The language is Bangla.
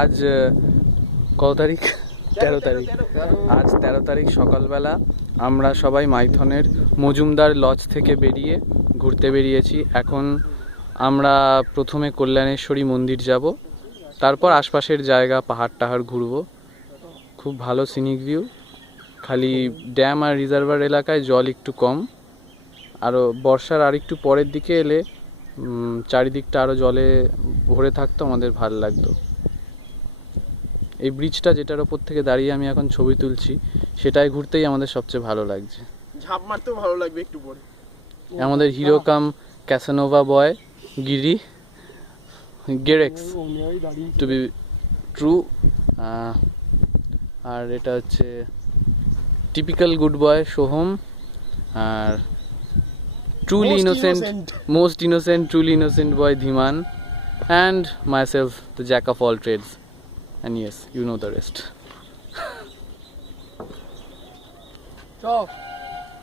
আজ কত তারিখ? 13 তারিখ। আজ 13 তারিখ সকালবেলা আমরা সবাই মাইথনের মজুমদার লজ থেকে বেরিয়ে ঘুরতে বেরিয়েছি। এখন আমরা প্রথমে কল্যাণেশ্বরী মন্দির যাব, তারপর আশপাশের জায়গা পাহাড় টাহাড় ঘুরবো। খুব ভালো সিনিক ভিউ, খালি ড্যাম আর রিজার্ভার এলাকায় জল একটু কম। আরও বর্ষার আর একটু পরের দিকে এলে চারিদিকটা আরও জলে ভরে থাকতো, আমাদের ভালো লাগতো। এই ব্রিজটা যেটার ওপর থেকে দাঁড়িয়ে আমি এখন ছবি তুলছি, সেটাই ঘুরতেই আমাদের সবচেয়ে ভালো লাগছে। ঝাঁপ মারতেও ভালো লাগবে একটু পরে। আমাদের হিরো কাম ক্যাসানোভা বয় গিরি গেরেক্স টু বি ট্রু। আর এটা হচ্ছে টিপিক্যাল গুড বয় সোহম, আর truly innocent, most innocent, truly innocent boy Dhiman, and myself, the jack of all trades. And yes, you know the rest. চল